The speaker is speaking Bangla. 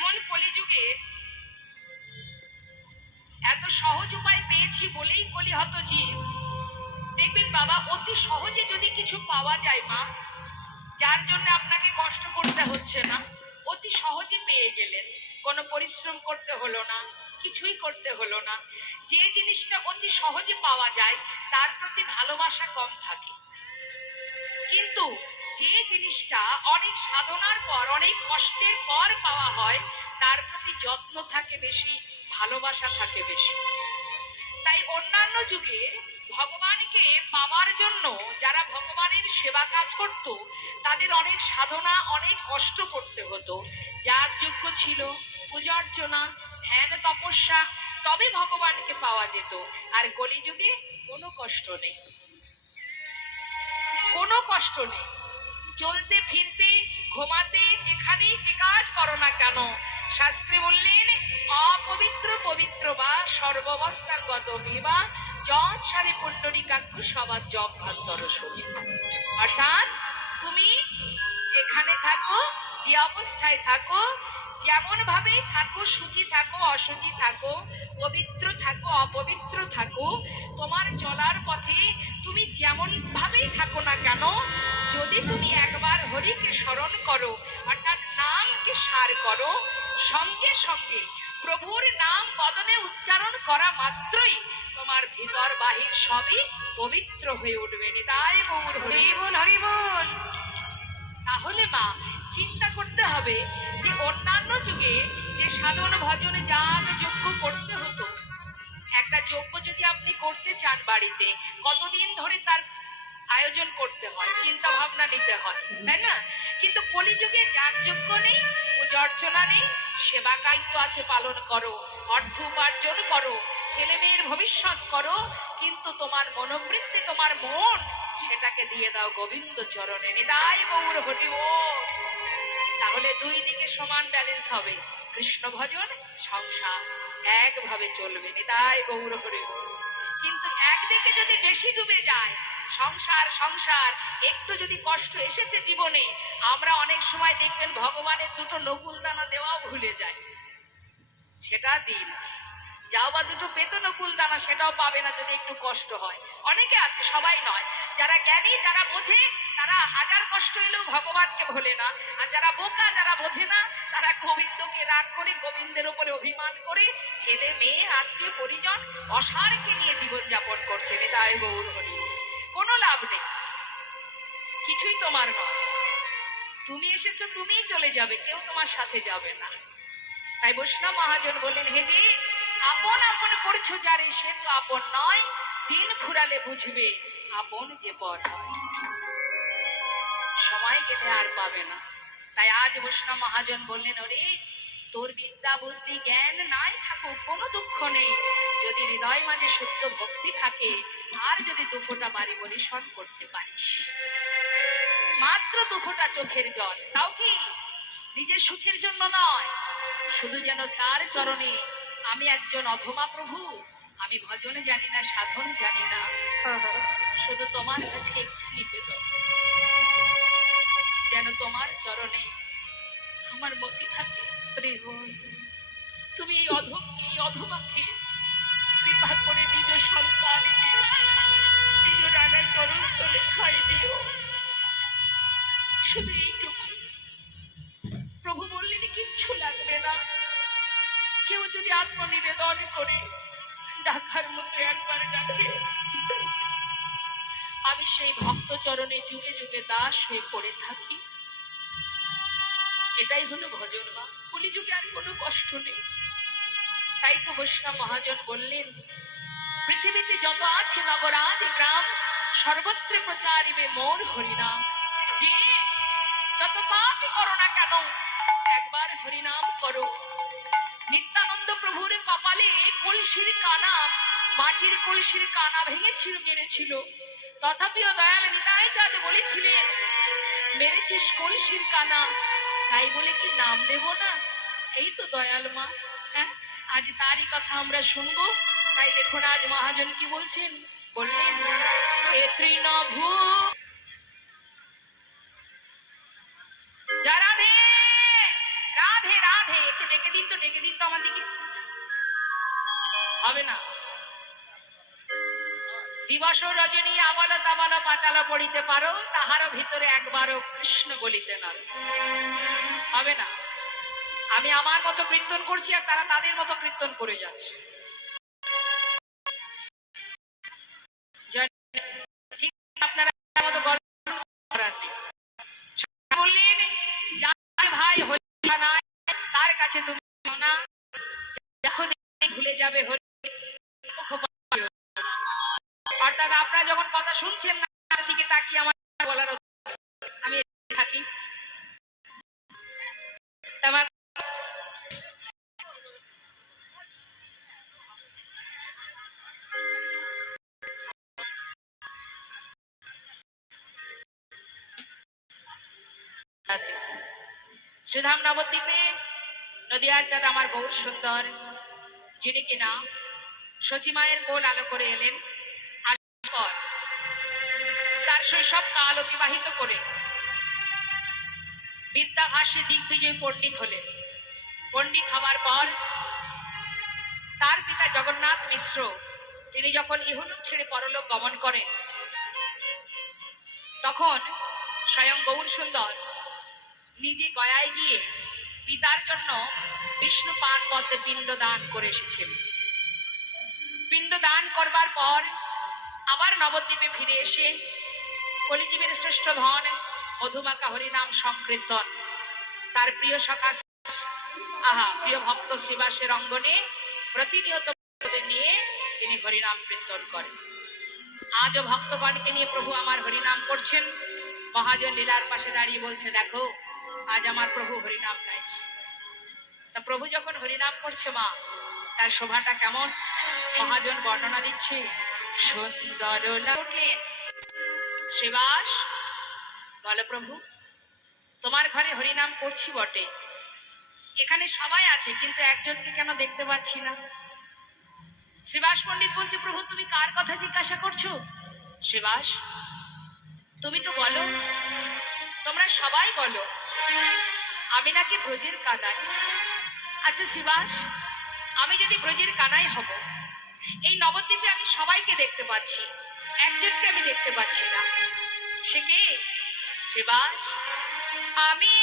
যেমন কলিযুগে এত সহজ উপায় পেয়েছি বলেই কলিহত জীব। দেখবেন বাবা, অতি সহজে যদি কিছু পাওয়া যায় মা, যার জন্য আপনাকে কষ্ট করতে হচ্ছে না, অতি সহজে পেয়ে গেলেন। কোনো পরিশ্রম করতে হলো না, কিছুই করতে হলো না। যে জিনিসটা অতি সহজে পাওয়া যায়, তার প্রতি ভালোবাসা কম থাকে। কিন্তু যে জিনিসটা অনেক সাধনার পর, অনেক কষ্টের পর পাওয়া হয়, তার প্রতি যত্ন থাকে বেশি, ভালোবাসা থাকে বেশি। তাই অন্যান্য যুগে ভগবানকে পাওয়ার জন্য যারা ভগবানের সেবা কাজ করত, তাদের অনেক সাধনা, অনেক কষ্ট করতে হতো। যাগযজ্ঞ ছিল, পূজা অর্চনা, ধ্যান তপস্যা, তবে ভগবানকে পাওয়া যেত। আর কলিযুগে কোনো কষ্ট নেই। কোনো কষ্ট নেই। চলতে, ফিরতে, ঘুমাতে যেখানেই যে কাজ করো না কেন, শাস্ত্রী বললেন, অপবিত্র, পবিত্র বা সর্বাবস্থাগত বিবা যৎ সারে পুণ্ডরিকাক্ষ সবার জব ভান্তর অর্থাৎ, তুমি যেখানে থাকো, যে অবস্থায় থাকো যেমন ভাবেই থাকো সূচি থাকো, অসুচি থাকো, পবিত্র থাকো, অপবিত্র থাকো, তোমার চলার পথে তুমি যেমন ভাবেই থাকো না কেন, যদি তুমি একবার হরিকে স্মরণ করো, অর্থাৎ নামকে সার করো, সঙ্গে সঙ্গে প্রভুর নাম বদনে উচ্চারণ করা মাত্রই তোমার ভিতর বাহির সবই পবিত্র হয়ে উঠবে। তাই গৌর হরি। মা চিন্তা করতে হবে যে অন্যান্য যুগে যে সাধন ভজনে যাগ যজ্ঞ করতে হতো। একটা যজ্ঞ যদি আপনি করতে চান বাড়িতে, কতদিন ধরে তার আয়োজন করতে হয় চিন্তা ভাবনা নিতে হয়, তাই না? কিন্তু কলিযুগে যাগ যোগ্য নেই, পূজা অর্চনা নেই, সেবা কায়িত্ব আছে পালন করো, অর্থ উপার্জন করো ছেলে মেয়ের ভবিষ্যৎ করো, কিন্তু তোমার মনোবৃত্তি, তোমার মন, সেটাকে দিয়ে দাও গোবিন্দ চরণে। নিদায় গৌর হরি ও। তাহলে দুই দিকে সমান ব্যালেন্স হবে। কৃষ্ণ ভজন, সংসার একভাবে চলবে নিতাই গৌর ও কিন্তু একদিকে যদি বেশি ডুবে যায়, সংসার সংসার, একটু যদি কষ্ট এসেছে জীবনে, আমরা অনেক সময় দেখবেন ভগবানের দুটো নকুল দানা দেওয়াও ভুলে যায়। সেটা দিন। যাও বা দুটো পেতো নকুল দানা সেটাও পাবে না যদি একটু কষ্ট হয়। অনেকে আছে, সবাই নয়। যারা জ্ঞানী, যারা বোঝে, তারা হাজার কষ্ট এলেও ভগবানকে ভোলে না। আর যারা বোকা, যারা বোঝে না, তারা গোবিন্দকে রাগ করে, গোবিন্দের উপরে অভিমান করে, ছেলে, মেয়ে, আত্মীয়, পরিজন, অসারকে নিয়ে জীবনযাপন করছে। নেতায় গৌর হরি। কোনো লাভ নেই। কিছুই তোমার নয়। তুমি এসেছ, তুমিই চলে যাবে, কেউ তোমার সাথে যাবে না। তাই বৈষ্ণব মহাজন বললেন, হে আপন আপন করছ যারে, সে তো আপন নয়। দিন ফুরালে বুঝবে আপন যে পর সময় গেলে আর পাবে না। তাই আজ বৈষ্ণব মহাজন বললেন, ওরে, তোর বিদ্যা বুদ্ধি জ্ঞান নাই থাকুক, কোনো দুঃখ নেই। যদি হৃদয় মাঝে সত্য ভক্তি থাকে, আর যদি দুফোটা বাড়ি বরিশন করতে পারিস। মাত্র দুফোটা চোখের জল, তাও কি? নিজের সুখের জন্য নয়। শুধু যেন তার চরণে আমি একজন অধমা প্রভু। আমি ভজন জানি না সাধন জানি না। শুধু তোমার কাছে একটি নিবেদন। যেন তোমার চরণে আমার মতি থাকে। তুমি এই অধমকে এই অধমাকে কৃপা করে নিজ সন্তানকে নিজ রানা চরণ তলে ঠাই দিও। শুধু এইটুকু কেউ যদি আত্মনিবেদন করে, ডাকার মতো একবার ডাকে। আমি সেই ভক্ত চরণে যুগে যুগে দাস হয়ে পড়ে থাকি। এটাই হলো ভজন মা। কলিযুগে আর কোনো কষ্ট নেই। তাই তো বৈষ্ণব মহাজন বললেন, পৃথিবীতে যত আছে নগর আদি গ্রাম, সর্বত্র প্রচারিবে মোর হরিনাম। যে যত পাপই করো না কেন, একবার হরিনাম করো। কপালে কলসির কানা, মাটির কলসির কানা ভেঙেছিল, মেরেছিল। তথাপিও দয়াল নিতাই চাঁদ বলেছিলেন, মেরেছিস কলসির কানা, তাই বলে কি নাম দেব না? এই তো দয়াল মা। হ্যাঁ আজ তারই কথা আমরা শুনব। তাই দেখুন আজ মহাজন কি বলছেন? বললেন এ তৃণভূ যা রাধে রাধে রাধে, একটু ডেকে দিন তো, ডেকে দিন তো আমার দিকে। হবে না। দিবস রজনী আবালা তাবালা পাঁচাল পড়িতে পারো তাহার ভিতরে একবারও কৃষ্ণ বলিতে না। হবে না। আমি আমার মতো কীর্তন করছি আর তারা তাদের মতো কীর্তন করে যাচ্ছে। শুনছেন না, তার দিকে তাকিয়ে আমার বলার আমি থাকি। শ্রীধাম নবদ্বীপে নদিয়ার চাঁদ আমার গৌর সুন্দর, যিনি কিনা সচিমায়ের কোল আলো করে এলেন তার শৈশব কাল অতিবাহিত করে বিদ্যাভাসী দিগ্বিজয় পণ্ডিত হলেন। পণ্ডিত হওয়ার পর তার পিতা জগন্নাথ মিশ্র তিনি যখন ইহলোক ছেড়ে পরলোক গমন করেন, তখন স্বয়ং গৌর সুন্দর নিজে গয়ায় গিয়ে পিতার জন্য বিষ্ণু পাদ পদ্মে পিণ্ড দান করে এসেছেন। পিণ্ড দান করবার পর আবার নবদ্বীপে ফিরে এসে কলিজীবের শ্রেষ্ঠ ধন মধুমাকা হরিনাম সংকীর্তন। তার প্রিয় সখা আহা, প্রিয় ভক্ত শ্রীবাসের অঙ্গনে প্রতিনিয়ত নিয়ে তিনি হরিনাম কীর্তন করেন। আজও ভক্তগণকে নিয়ে প্রভু আমার হরিনাম করছেন। মহাজন লীলার পাশে দাঁড়িয়ে বলছে, দেখো, আজ আমার প্রভু হরিনাম গাইছে। তা প্রভু যখন হরিনাম করছে মা, তার শোভাটা কেমন? মহাজন বর্ণনা দিচ্ছে, সুন্দর উঠলেন শ্রীবাস বলো প্রভু, তোমার ঘরে হরিনাম করছি বটে। এখানে সবাই আছে, কিন্তু একজনকে কেন দেখতে পাচ্ছি না? শ্রীবাস পণ্ডিত বলছে, প্রভু, তুমি কার কথা জিজ্ঞাসা করছ? শ্রীবাস তুমি তো বলো, তোমরা সবাই বলো, আমি নাকি ব্রজের কানাই? আচ্ছা শ্রীবাস আমি যদি ব্রজের কানাই হব, এই নবদ্বীপে আমি সবাইকে দেখতে পাচ্ছি। একজনকে আমি দেখতে পাচ্ছি না। সে কে? শ্রীবাস। আমি